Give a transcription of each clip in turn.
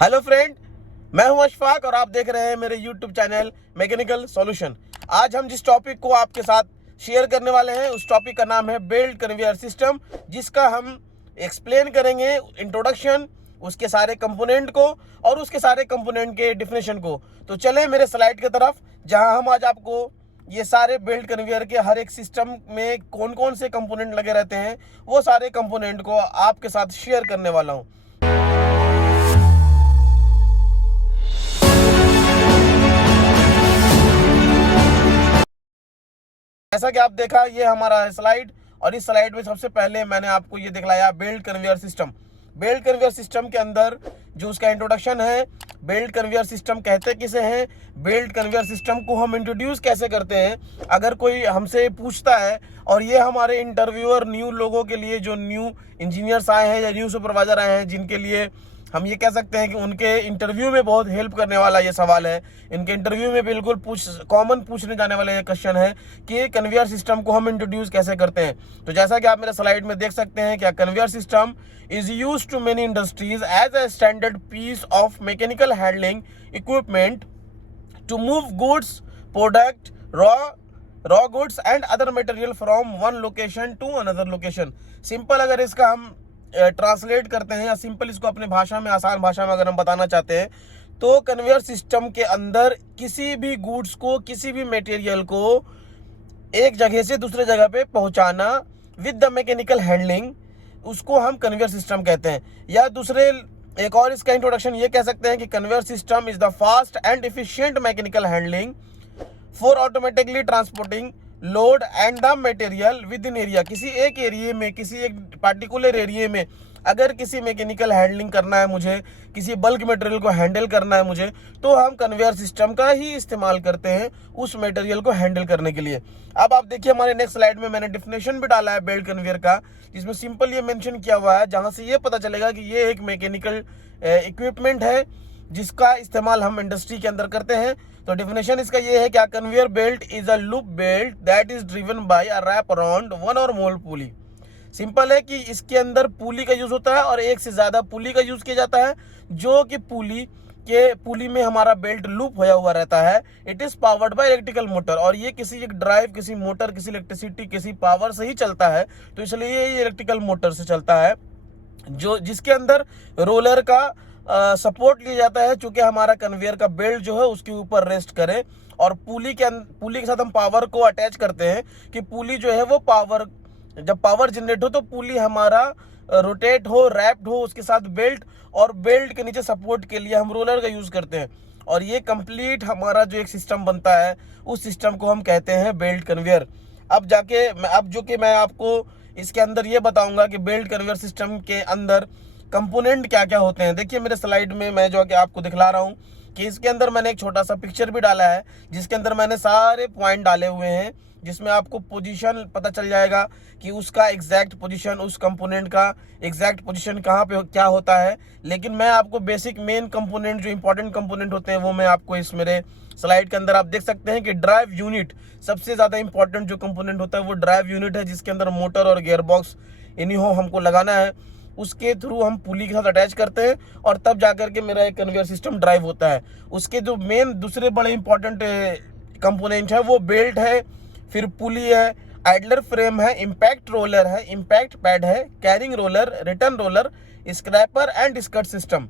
Hello friend, मैं हूं अशफाक और आप देख रहे हैं मेरे यूट्यूब चैनल मैकेनिकल सॉल्यूशन। आज हम जिस टॉपिक को आपके साथ शेयर करने वाले हैं उस टॉपिक का नाम है बेल्ट कन्वेयर सिस्टम, जिसका हम एक्सप्लेन करेंगे इंट्रोडक्शन, उसके सारे कंपोनेंट को और उसके सारे कंपोनेंट के डिफिनेशन को। तो चलें मेरे स्लाइड की तरफ, जहां हम आज आपको ये सारे बेल्ट कन्वेयर के हर एक सिस्टम में कौन कौन से कंपोनेंट लगे रहते हैं वो सारे कंपोनेंट को आपके साथ शेयर करने वाला हूँ। जैसा कि आप देखा, ये हमारा स्लाइड, और इस स्लाइड में सबसे पहले मैंने आपको ये दिखलाया belt conveyor system. Belt conveyor system के अंदर जो उसका इंट्रोडक्शन है, बेल्ट कन्वेयर सिस्टम कहते किसे हैं, बेल्ट कन्वेयर सिस्टम को हम इंट्रोड्यूस कैसे करते हैं। अगर कोई हमसे पूछता है, और ये हमारे इंटरव्यूअर न्यू लोगों के लिए, जो न्यू इंजीनियर्स आए हैं या न्यू सुपरवाइजर आए हैं, जिनके लिए हम ये कह सकते हैं कि उनके इंटरव्यू में बहुत हेल्प करने वाला ये सवाल है। इनके इंटरव्यू में बिल्कुल कॉमन पूछने जाने वाला ये क्वेश्चन है कि कन्वेयर सिस्टम को हम इंट्रोड्यूस कैसे करते हैं। तो जैसा कि आप मेरे स्लाइड में देख सकते हैं, क्या conveyor system is use to many industries as a standard piece of mechanical handling equipment to move goods, product, raw goods and other material from one location to another location. Simple अगर इसका हम translate करते हैं, या simple इसको अपने भाषा में, आसान भाषा में अगर हम बताना चाहते हैं, तो कन्वेयर सिस्टम के अंदर किसी भी गुड्स को, किसी भी मटेरियल को एक जगह से दूसरे जगह पे पहुंचाना विद द मैकेनिकल हैंडलिंग, उसको हम कन्वेयर सिस्टम कहते हैं। या दूसरे एक और इसका इंट्रोडक्शन ये कह सकते हैं कि conveyor system is the fast and efficient mechanical handling for automatically transporting load and the material with in area. किसी एक एरिया में, किसी एक पार्टिकुलर एरिया में अगर किसी मैकेनिकल हैंडलिंग करना है मुझे, किसी बल्क मटेरियल को हैंडल करना है मुझे, तो हम कन्वेयर सिस्टम का ही इस्तेमाल करते हैं उस मटेरियल को हैंडल करने के लिए। अब आप देखिए, हमारे नेक्स्ट स्लाइड में मैंने डिफिनेशन भी डाला है बेल्ट कन्वेयर का, जिसमें सिंपल ये मेंशन किया हुआ है, जहां से ये पता चलेगा कि ये एक मैकेनिकल इक्विपमेंट है जिसका इस्तेमाल हम इंडस्ट्री के अंदर करते हैं। तो डेफिनेशन इसका ये है कि conveyor belt is a loop belt that is driven by a wrap around one और मोर पुली। सिंपल है कि इसके अंदर पुली का यूज होता है और एक से ज्यादा पुली का यूज किया जाता है, जो कि पुली में हमारा बेल्ट लूप होया हुआ रहता है। It is powered by electrical motor, और ये किसी एक ड्राइव, किसी मोटर, किसी इलेक्ट्रिसिटी, किसी पावर से ही चलता है। तो इसलिए ये इलेक्ट्रिकल मोटर से चलता है, जो जिसके अंदर रोलर का सपोर्ट लिया जाता है, चूंकि हमारा कन्वेयर का बेल्ट जो है उसके ऊपर रेस्ट करे। और पुली के साथ हम पावर को अटैच करते हैं कि पुली जो है वो जब पावर जनरेट हो तो पुली हमारा रोटेट हो, रैप्ड हो, उसके साथ बेल्ट, और बेल्ट के नीचे सपोर्ट के लिए हम रोलर का यूज करते हैं। और ये कंप्लीट हमारा जो एक सिस्टम बनता है, उस सिस्टम को हम कहते हैं बेल्ट कन्वेयर। अब जो कि मैं आपको इसके अंदर ये बताऊंगा कि बेल्ट कन्वेयर सिस्टम के अंदर कंपोनेंट क्या क्या होते हैं। देखिए मेरे स्लाइड में मैं जो कि आपको दिखला रहा हूँ कि इसके अंदर मैंने एक छोटा सा पिक्चर भी डाला है, जिसके अंदर मैंने सारे पॉइंट डाले हुए हैं, जिसमें आपको पोजीशन पता चल जाएगा कि उसका एग्जैक्ट पोजीशन, उस कंपोनेंट का एग्जैक्ट पोजीशन कहाँ पे क्या होता है। लेकिन मैं आपको बेसिक मेन कंपोनेंट, जो इंपॉर्टेंट कंपोनेंट होते हैं, वो मैं आपको इस मेरे स्लाइड के अंदर आप देख सकते हैं कि ड्राइव यूनिट सबसे ज्यादा इंपॉर्टेंट जो कंपोनेंट होता है वो ड्राइव यूनिट है, जिसके अंदर मोटर और गियर बॉक्स इन्हीं हमको लगाना है। उसके थ्रू हम पुली के साथ अटैच करते हैं और तब जाकर के मेरा एक कन्वेयर सिस्टम ड्राइव होता है। उसके जो मेन दूसरे बड़े इंपॉर्टेंट कंपोनेंट है वो बेल्ट है, फिर पुली है, आइडलर फ्रेम है, इम्पैक्ट रोलर है, इम्पैक्ट पैड है, carrying roller, return roller, scraper and skirt system.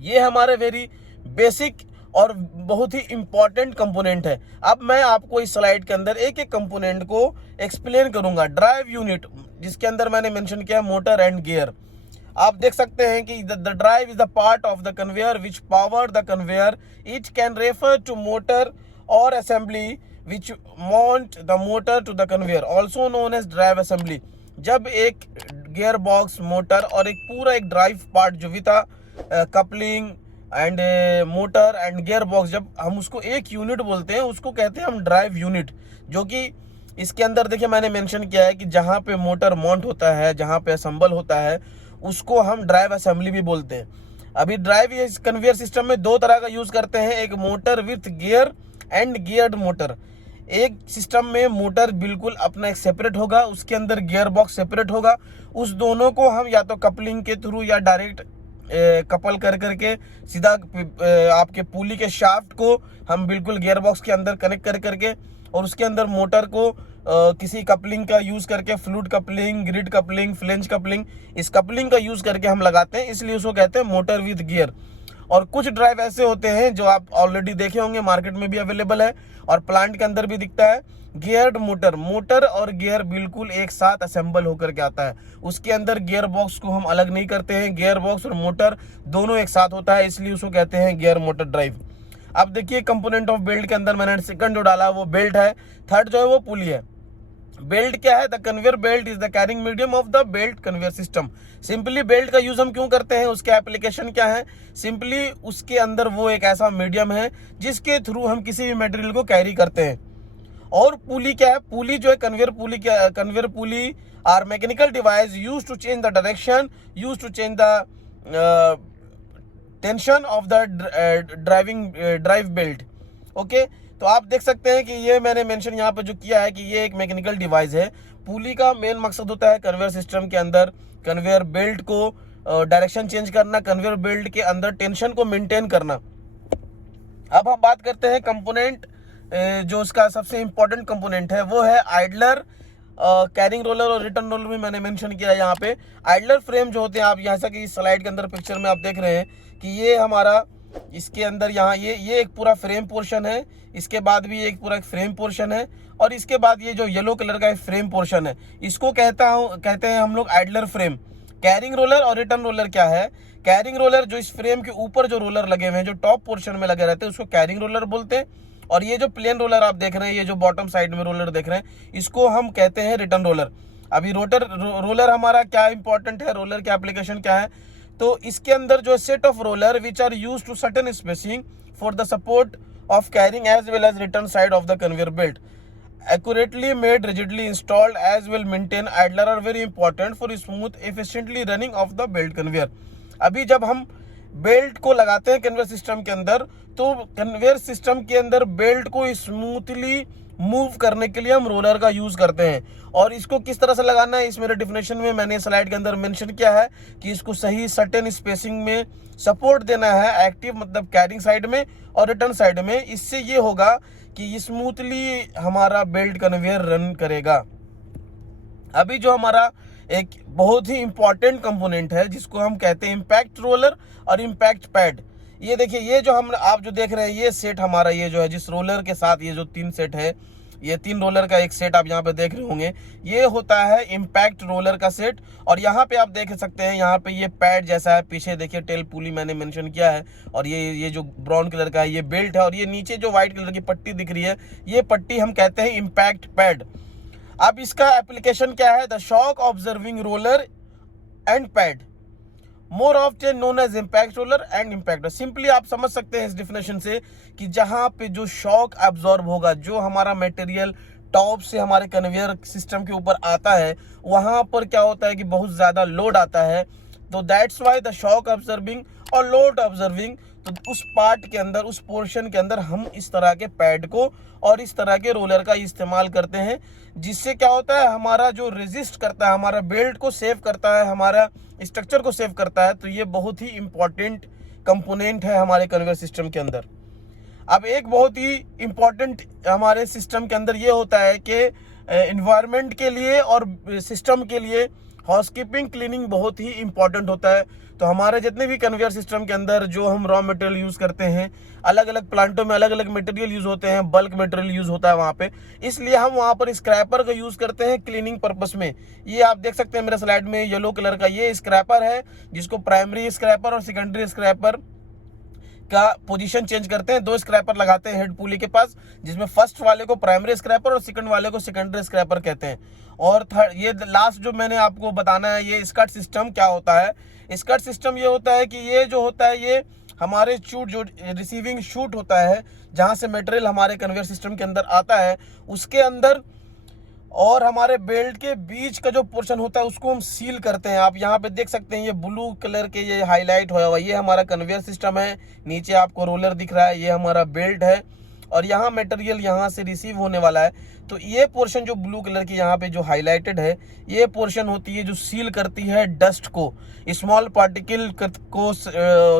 ये हमारे वेरी बेसिक और बहुत ही इंपॉर्टेंट कंपोनेंट है। अब मैं आपको इस स्लाइड के अंदर एक एक कंपोनेंट को एक्सप्लेन करूंगा। ड्राइव यूनिट, जिसके अंदर मैंने मेंशन किया मोटर एंड गियर। आप देख सकते हैं कि the drive is the part of the conveyor which power the conveyor. It can refer to motor और assembly which mount the motor to the conveyor, also known as drive assembly. जब एक gear box, motor और एक drive part जो भी था, coupling and motor and gear box, जब हम उसको एक यूनिट बोलते हैं, उसको कहते हैं हम ड्राइव यूनिट। जो कि इसके अंदर देखिए मैंने मेंशन किया है कि जहाँ पे मोटर माउंट होता है, जहाँ पे असेंबल होता है, उसको हम ड्राइव असेंबली भी बोलते हैं। अभी ड्राइव इस कन्वेयर सिस्टम में दो तरह का यूज करते हैं, एक motor with gear and geared motor. एक सिस्टम में मोटर बिल्कुल अपना एक सेपरेट होगा, उसके अंदर गियर बॉक्स सेपरेट होगा। उस दोनों को हम या तो कपलिंग के थ्रू या डायरेक्ट कपल कर करके सीधा आपके पुली के शाफ्ट को हम बिल्कुल गियर बॉक्स के अंदर कनेक्ट कर करके और उसके अंदर मोटर को किसी कपलिंग का यूज करके, fluid coupling, grid coupling, flange coupling, इस कपलिंग का यूज करके हम लगाते हैं, इसलिए उसको कहते हैं मोटर विद गियर। और कुछ ड्राइव ऐसे होते हैं जो आप ऑलरेडी देखे होंगे, मार्केट में भी अवेलेबल है और प्लांट के अंदर भी दिखता है, गियर्ड मोटर। मोटर और गियर बिल्कुल एक साथ असेंबल होकर के आता है, उसके अंदर गियर बॉक्स को हम अलग नहीं करते हैं, गियर बॉक्स और मोटर दोनों एक साथ होता है, इसलिए उसको कहते हैं गियर मोटर ड्राइव। अब देखिए कंपोनेंट ऑफ बेल्ट के अंदर मैंने सेकंड जो डाला वो बेल्ट है, थर्ड जो है वो पुली है। बेल्ट क्या है? The conveyor belt is the carrying medium of the belt conveyor system. Simply belt का यूज हम क्यों करते हैं, उसके एप्लीकेशन क्या है? सिंपली उसके अंदर वो एक ऐसा मीडियम है जिसके थ्रू हम किसी भी मटेरियल को कैरी करते हैं। और पुली क्या है? पुली जो है कन्वेयर पुली, क्या conveyor pulley are mechanical device use to change the direction, use to change the tension of the drive belt. Okay, तो आप देख सकते हैं कि ये मैंने मेंशन यहाँ पे जो किया है कि ये एक मैकेनिकल डिवाइस है। पुली का मेन मकसद होता है कन्वेयर सिस्टम के अंदर कन्वेयर बेल्ट को डायरेक्शन चेंज करना, कन्वेयर बेल्ट के अंदर टेंशन को मेंटेन करना। अब हम बात करते हैं कंपोनेंट, जो उसका सबसे इंपॉर्टेंट कंपोनेंट है वो है आइडलर, कैरिंग रोलर और रिटर्न रोलर भी मैंने मेंशन किया है यहाँ पे। आइडलर फ्रेम जो होते हैं, आप जैसा कि स्लाइड के अंदर पिक्चर में आप देख रहे हैं कि ये हमारा इसके अंदर यहाँ ये एक पूरा फ्रेम पोर्शन है, इसके बाद भी एक पूरा फ्रेम पोर्शन है और इसके बाद ये जो येलो कलर का फ्रेम पोर्शन है, इसको कहते हैं हम लोग आइडलर फ्रेम। कैरिंग रोलर और रिटर्न रोलर क्या है? कैरिंग रोलर जो इस फ्रेम के ऊपर जो रोलर लगे हुए हैं, जो टॉप पोर्शन में लगे रहते हैं, उसको कैरिंग रोलर बोलते हैं। और ये जो प्लेन रोलर आप देख रहे हैं, ये जो बॉटम साइड में रोलर देख रहे हैं, इसको हम कहते हैं रिटर्न रोलर। अभी रोलर हमारा क्या इंपॉर्टेंट है, रोलर की एप्लीकेशन क्या है? तो इसके अंदर जो set of roller which are use to certain spacing for the support of carrying as well as return side of the conveyor belt, accurately made, rigidly installed as will maintain idler are very important for smooth efficiently running of the belt conveyor। अभी जब हम belt को लगाते हैं conveyor system के अंदर, तो conveyor system के अंदर बेल्ट को स्मूथली मूव करने के लिए हम रोलर का यूज करते हैं। और इसको किस तरह से लगाना है, इस मेरे डिफिनेशन में मैंने स्लाइड के अंदर मेंशन किया है कि इसको सही सर्टेन स्पेसिंग में सपोर्ट देना है, एक्टिव मतलब कैरिंग साइड में और रिटर्न साइड में। इससे ये होगा कि स्मूथली हमारा बेल्ट कन्वेयर रन करेगा। अभी जो हमारा एक बहुत ही इंपॉर्टेंट कंपोनेंट है जिसको हम कहते हैं इम्पैक्ट रोलर और इम्पैक्ट पैड। ये देखिए, ये जो आप जो देख रहे हैं, ये सेट हमारा ये जो है जिस रोलर के साथ ये जो 3 सेट है, ये 3 रोलर का एक सेट आप यहाँ पे देख रहे होंगे, ये होता है इम्पैक्ट रोलर का सेट। और यहाँ पे आप देख सकते हैं, यहाँ पे ये पैड जैसा है, पीछे देखिए टेल पुली मैंने मेंशन किया है, और ये जो ब्राउन कलर का है ये बेल्ट है, और ये नीचे जो व्हाइट कलर की पट्टी दिख रही है, ये पट्टी हम कहते हैं इम्पैक्ट पैड। अब इसका एप्लीकेशन क्या है? The shock absorbing roller and pad, more often known as impact roller and impact. Simply आप समझ सकते हैं इस डिफिनेशन से कि जहां पे जो शॉक एब्जॉर्ब होगा, जो हमारा मटेरियल टॉप से हमारे कन्वेयर सिस्टम के ऊपर आता है, वहां पर क्या होता है कि बहुत ज्यादा लोड आता है। तो that's why the shock observing और लोड ऑब्जर्विंग, तो उस पार्ट के अंदर, उस पोर्शन के अंदर हम इस तरह के पैड को और इस तरह के रोलर का इस्तेमाल करते हैं, जिससे क्या होता है, हमारा जो रेजिस्ट करता है, हमारा बेल्ट को सेव करता है, हमारा स्ट्रक्चर को सेव करता है। तो ये बहुत ही इंपॉर्टेंट कंपोनेंट है हमारे कन्वेयर सिस्टम के अंदर। अब एक बहुत ही इंपॉर्टेंट हमारे सिस्टम के अंदर ये होता है कि एनवायरनमेंट के लिए और सिस्टम के लिए हाउसकीपिंग क्लीनिंग बहुत ही इंपॉर्टेंट होता है। तो हमारे जितने भी कन्वेयर सिस्टम के अंदर जो हम रॉ मटेरियल यूज़ करते हैं, अलग अलग प्लांटों में अलग अलग मटेरियल यूज़ होते हैं, बल्क मटेरियल यूज़ होता है वहाँ पे, इसलिए हम वहाँ पर स्क्रैपर का यूज़ करते हैं क्लीनिंग पर्पस में। ये आप देख सकते हैं मेरे स्लाइड में येलो कलर का ये स्क्रैपर है, जिसको प्राइमरी स्क्रैपर और सेकेंडरी स्क्रैपर का पोजीशन चेंज करते हैं। 2 स्क्रैपर लगाते हैं हेड पुली के पास, जिसमें फर्स्ट वाले को प्राइमरी स्क्रैपर और सेकंड वाले को सेकेंडरी स्क्रैपर कहते हैं। और थर्ड, ये लास्ट जो मैंने आपको बताना है, ये स्कर्ट सिस्टम क्या होता है। स्कर्ट सिस्टम ये होता है कि ये जो होता है, ये हमारे शूट, जो रिसीविंग शूट होता है, जहाँ से मटेरियल हमारे कन्वेयर सिस्टम के अंदर आता है, उसके अंदर और हमारे बेल्ट के बीच का जो पोर्शन होता है उसको हम सील करते हैं। आप यहाँ पे देख सकते हैं, ये ब्लू कलर के ये हाईलाइट होया हुआ, ये हमारा कन्वेयर सिस्टम है। नीचे आपको रोलर दिख रहा है, ये हमारा बेल्ट है। और यहाँ मटेरियल यहाँ से रिसीव होने वाला है। तो ये पोर्शन जो ब्लू कलर की यहाँ पे जो हाईलाइटेड है, ये पोर्शन होती है जो सील करती है डस्ट को, स्मॉल पार्टिकल को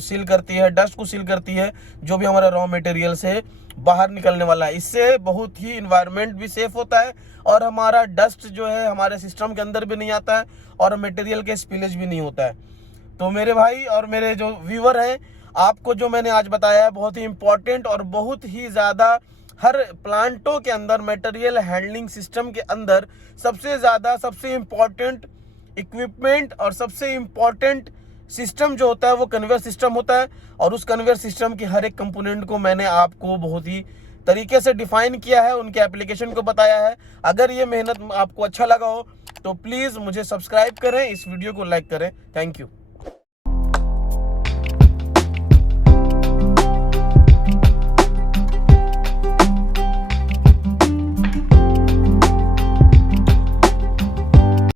सील करती है, डस्ट को सील करती है, जो भी हमारा रॉ मटेरियल से बाहर निकलने वाला है। इससे बहुत ही इन्वायरमेंट भी सेफ होता है और हमारा डस्ट जो है हमारे सिस्टम के अंदर भी नहीं आता है और मटेरियल के स्पिलेज भी नहीं होता है। तो मेरे भाई और मेरे जो व्यूअर हैं, आपको जो मैंने आज बताया है बहुत ही इम्पोर्टेंट और बहुत ही ज़्यादा हर प्लांटों के अंदर मटेरियल हैंडलिंग सिस्टम के अंदर सबसे इम्पोर्टेंट इक्विपमेंट और सबसे इम्पोर्टेंट सिस्टम जो होता है वो कन्वेयर सिस्टम होता है। और उस कन्वेयर सिस्टम की हर एक कंपोनेंट को मैंने आपको बहुत ही तरीके से डिफाइन किया है, उनके एप्लीकेशन को बताया है। अगर ये मेहनत आपको अच्छा लगा हो तो प्लीज़ मुझे सब्सक्राइब करें, इस वीडियो को लाइक करें। Thank you.